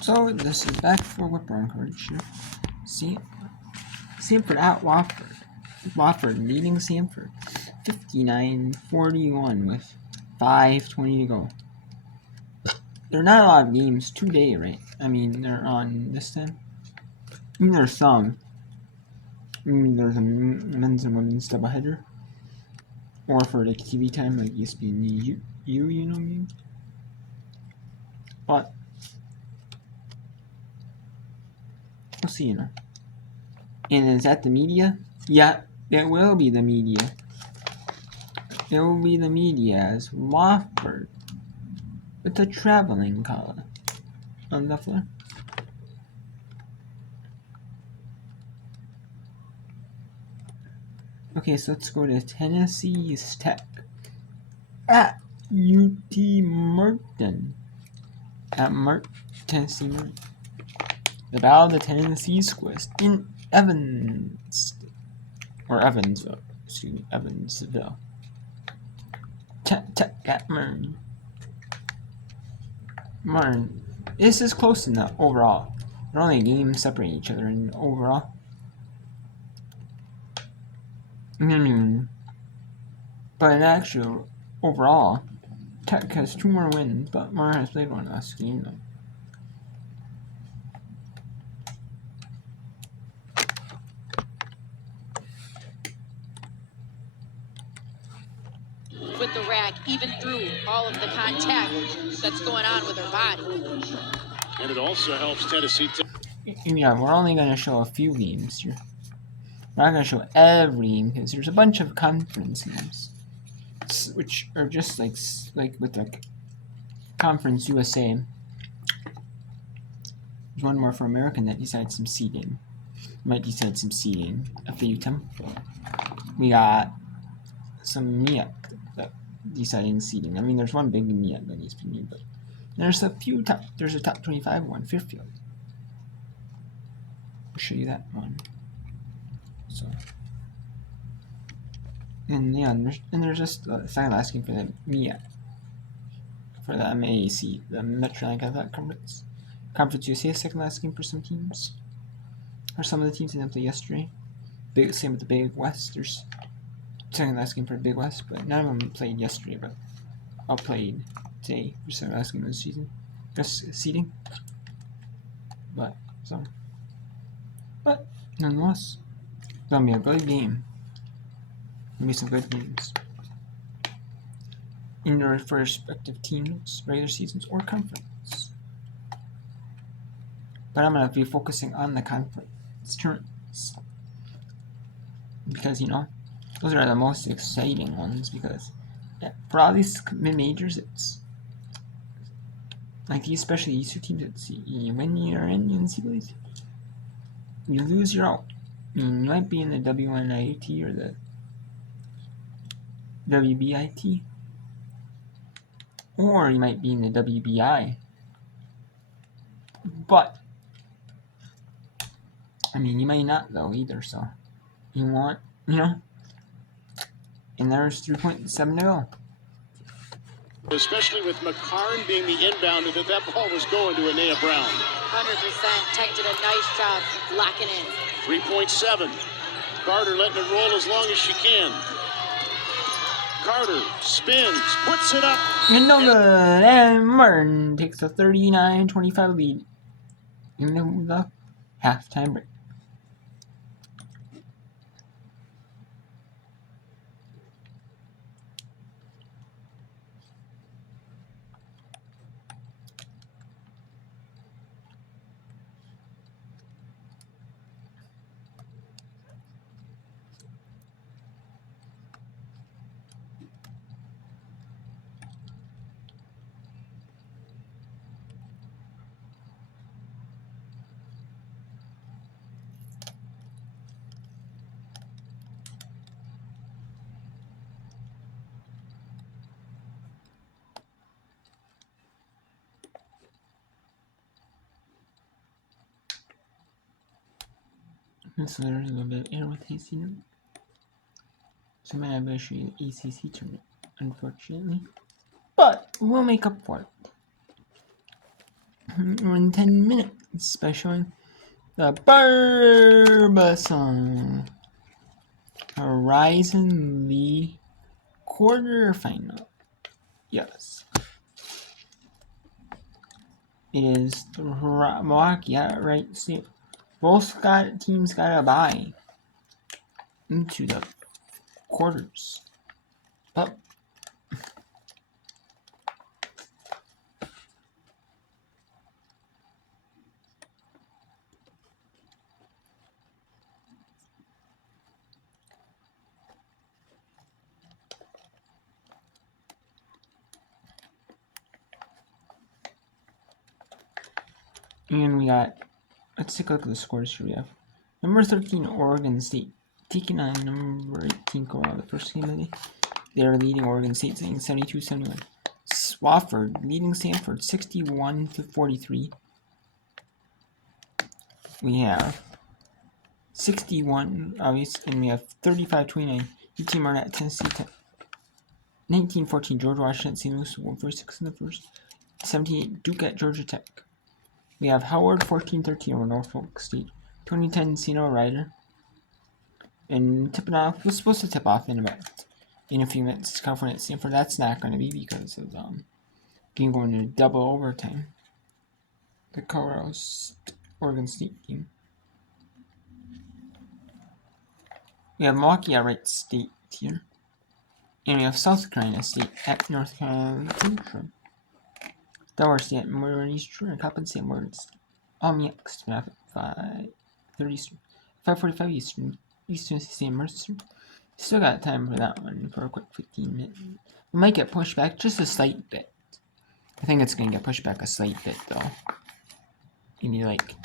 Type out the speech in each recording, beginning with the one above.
So this is back for Whipper Encourage. Sanford at Wofford. Wofford leading Sanford 59-41 with 5:20 to go. There are not a lot of games today, right? I mean, they're on this time. I mean, there's some. I mean, there's a men's and women's doubleheader. Or for like TV time, like ESPN you know what I mean? But we'll see, you know. And is that the media? Yeah, it will be the media. It will be the media as Wofford with a traveling collar on the floor. Okay, so let's go to Tennessee's Tech at UT Martin. At Tennessee Martin. The Battle of the Tennessee Squares in Evansville. Evansville. Tech at Martin. This is close enough overall. They're only a game separating each other in overall. But in actual overall, Tech has 2 more wins, but Martin has played one last game though. With the rack, even through all of the contact that's going on with her body. And it also helps Tennessee. Yeah, we're only going to show a few games here. We're not going to show every game because there's a bunch of conference games, which are just like with like Conference USA. There's one more for American that decides some seeding. Might decide some seeding at the UTEM. We got some MEAC that deciding seeding. I mean, there's one big MEAC that needs to be made, but there's a few there's a top 25 one, Fairfield. I'll show you that one. So, and yeah, there's just a second asking for the MEAC, for the MAAC, the Metrolinx Athletic Conference. Conference USA second last game for some teams. Or some of the teams didn't play yesterday. Same with the Big West. There's second last game for the Big West, but none of them played yesterday, but all played today for second last game of the season. Just seeding. But nonetheless, it's gonna be a good game. Gonna be some good games in their respective teams, regular seasons or conference. But I'm gonna be focusing on the conference tournaments because those are the most exciting ones. Because for all these mid-majors, it's like especially these 2 teams. It's when you're in the NCAA, you lose, you're out. I mean, you might be in the WNIT or the WBIT, or you might be in the WBI. But I mean, you might not though either. So you want, and there's 3.7 to go. Especially with McCarn being the inbound, that ball was going to Anea Brown. 100%. Tech did a nice job locking in. 3.7. Carter letting it roll as long as she can. Carter spins, puts it up. And no good. And Martin takes a 39-25 lead in the halftime break. So there's a little bit of air with AC now. So I might have to show you the ACC tournament, unfortunately. But we'll make up for it. in 10 minutes by showing the Barbasol Horizon League quarterfinal. Yes. It is Milwaukee, yeah, right. See, both teams got a bye into the quarters. But and we got, let's take a look at the scores here. We have number 13 Oregon State taking on number 18 Colorado. The first game of the day, they're leading Oregon State, saying 72-71. Swofford leading Stanford 61-43. We have 61, obviously, and we have 35-29. UT Marquette, Tennessee Tech. 19-14, George Washington, St. Louis, 146 in the first. 17-8, Duke at Georgia Tech. We have Howard 14-13 over Norfolk State. 2010 Cino Ryder. And tipping off was supposed to tip off in a few minutes. California at Stanford. That's not going to be because of game going to double overtime. The Colorado Oregon State game. We have Milwaukee at Wright State here. And we have South Carolina State at North Carolina Central. Delaware State at Memorial Eastern and Coppin State Morgan State. All mixed at 5:30 Eastern. 5:45 Eastern. Eastern State Mercer. Still got time for that one for a quick 15 minutes. We might get pushed back just a slight bit. I think it's going to get pushed back a slight bit though. Maybe like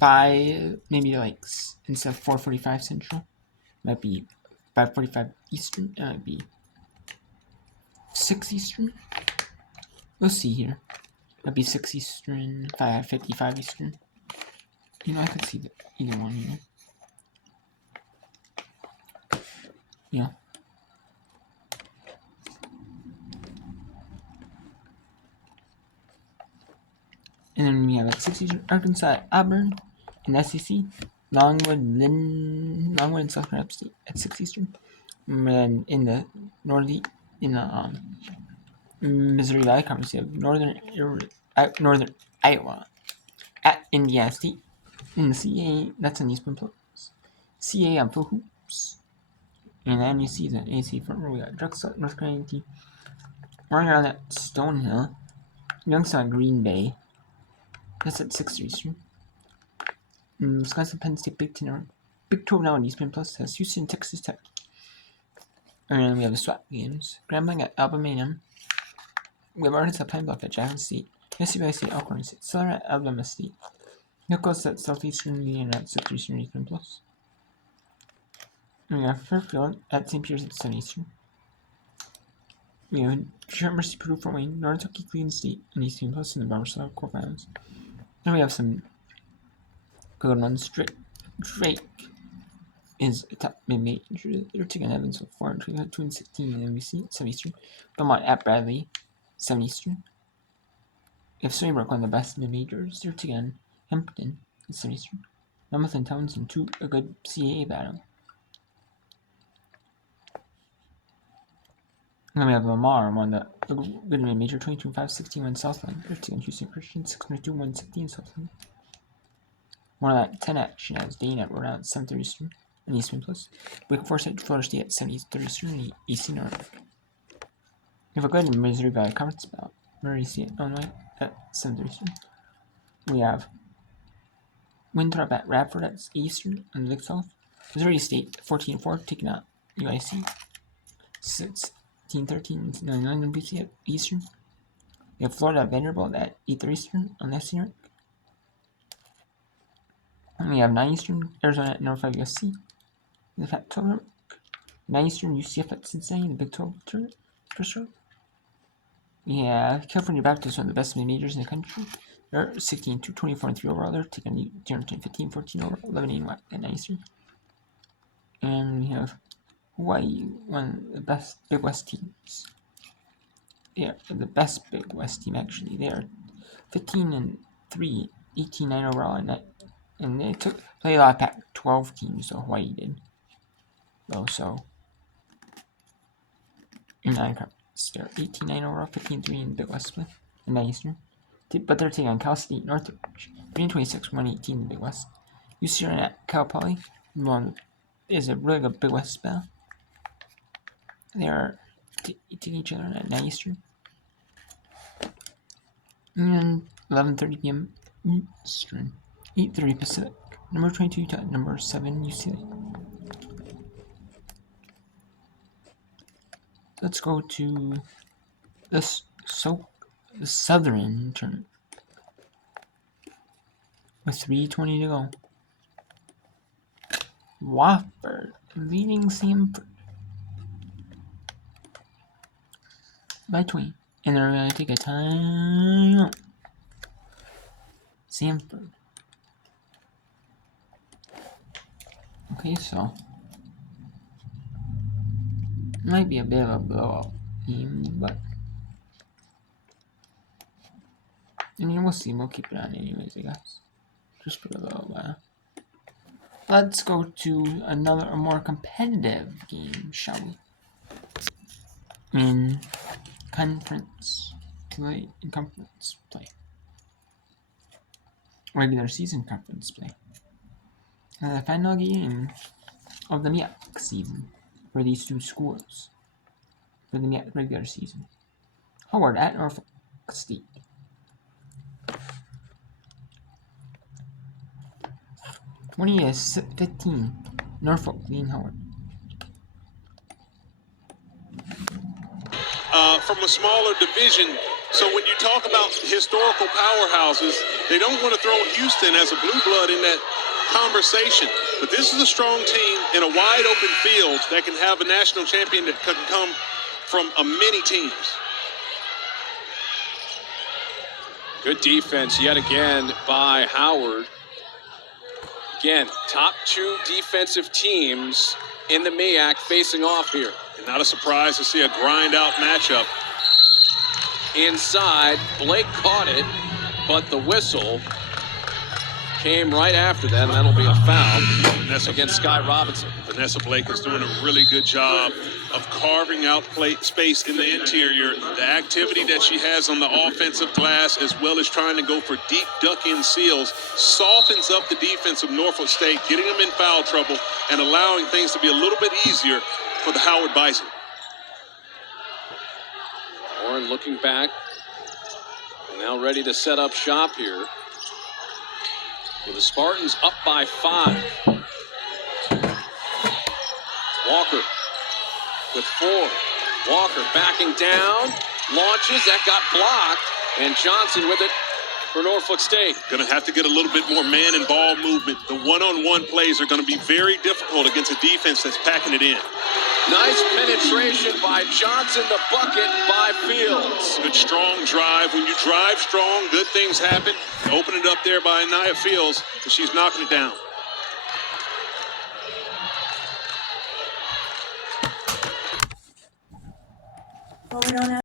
5, maybe like instead of 4:45 Central, might be 5:45 Eastern. It might be 6 Eastern. We'll see here. Might be 6 Eastern, 5:55 Eastern. You know, I could see either one. Yeah. And then we have at 6 Eastern, Arkansas at Auburn in SEC. Longwood and South Carolina State at 6 Eastern. And then in the Missouri Valley Conference, you have Northern Iowa at Indiana State. In the CAA, that's an Eastern Plus. CAA on Full Hoops. And then you see the AC front row. We got Drexel, North Carolina team. Running around at Stonehill. Youngstown, Green Bay. That's at 6 Eastern. Wisconsin, Penn State, Big 12 now in Eastern Plus has Houston, Texas Tech. And then we have the SWAT games. Grambling at Alabama A&M. We have Arkansas Pine Bluff at Jackson State. Mississippi State, Alcorn State. Southern at Alabama State. Nichols at Southeastern Indiana at 6 Eastern Eastern Plus. And we have Fairfield at St. Peter's at 7 Eastern. We have Mercy, Purdue, Fort Wayne, Northern Kentucky, Cleveland State, and Eastern Plus in the Barbershop quarterfinals. Then we have some good ones. Drake is a top mid-major. They're taking Evans with 416 and NBC at 7 Eastern. Belmont at Bradley, 7 Eastern. We have Stony Brook, one of the best mid-majors. They're taking Hampton at 7 Eastern. Monmouth and Townsend, a good CAA battle. And then we have Lamar, one of the good mid-major, 22-5, 61 Southland. They're taking Houston Christian, 6.2, 117 Southland. One of that 10 action as Dane at Rhode Island, 7:30 Eastern, and Eastern Plus. Wake Forest at Florida State at 7:30 Eastern, and Eastern North. We have a good Missouri Valley Conference bout. Murray State, Illinois at 7:30 Eastern. We have Winthrop at Radford at Eastern and Big South. Missouri State 14-4 taking out UIC. 16-13 BC at Eastern. We have Florida at Vanderbilt at 8:30 Eastern on Eastern. And we have 9 Eastern, Arizona at number 5 USC. The Pac-12 tournament. 9 Eastern, UCF at Cincinnati in the Big 12 tournament. First round. We have California Baptist, one of the best mid-majors in the country. They're 16-2, 24-3 overall. They're taking 15-14 overall, 11-8 at 9 Eastern. And we have Hawaii, one of the best Big West teams. They are the best Big West team, actually. They are 15-3, 18-9 overall, and they played a lot of Pac-12 teams, so Hawaii did. Though, so in 9 conference, they're 18-9 overall, 15-3 in Big West play, in the Eastern. But they're taking on Cal State, Northridge, 3-26, 1-18 in the Big West. UC at Cal Poly, is a really good Big West battle. They are taking each other at 9 Eastern. And 11:30 p.m. Eastern, 8:30 Pacific. Number 22 to number 7 UCLA. Let's go to the Southern tournament with 3:20 to go. Wofford leading Samford by 20, and they're going to take a timeout. Samford. Okay, so might be a bit of a blowout game, but I mean, we'll see. We'll keep it on anyways, I guess. Just for a little while. Let's go to a more competitive game, shall we? In conference play. Regular season conference play. The final game of the MEAC season for these two schools for the MEAC regular season. Howard at Norfolk State. 20-15. Norfolk leading Howard. From a smaller division, so when you talk about historical powerhouses, they don't want to throw Houston as a blue blood in that conversation. But this is a strong team in a wide open field that can have a national champion that can come from many teams. Good defense yet again by Howard. Again, top 2 defensive teams in the MEAC facing off here. And not a surprise to see a grind-out matchup. Inside, Blake caught it, but the whistle came right after that, and that'll be a foul against Sky Robinson. Vanessa Blake is doing a really good job of carving out space in the interior. The activity that she has on the offensive glass, as well as trying to go for deep duck-in seals, softens up the defense of Norfolk State, getting them in foul trouble and allowing things to be a little bit easier for the Howard Bison. Warren looking back, now ready to set up shop here. With the Spartans up by 5. Walker with 4. Walker backing down, launches, that got blocked, and Johnson with it for Norfolk State. Going to have to get a little bit more man and ball movement. The one-on-one plays are going to be very difficult against a defense that's packing it in. Nice penetration by Johnson, the bucket by Fields. Good strong drive. When you drive strong, good things happen. Open it up there by Nia Fields, and she's knocking it down. Well, we don't have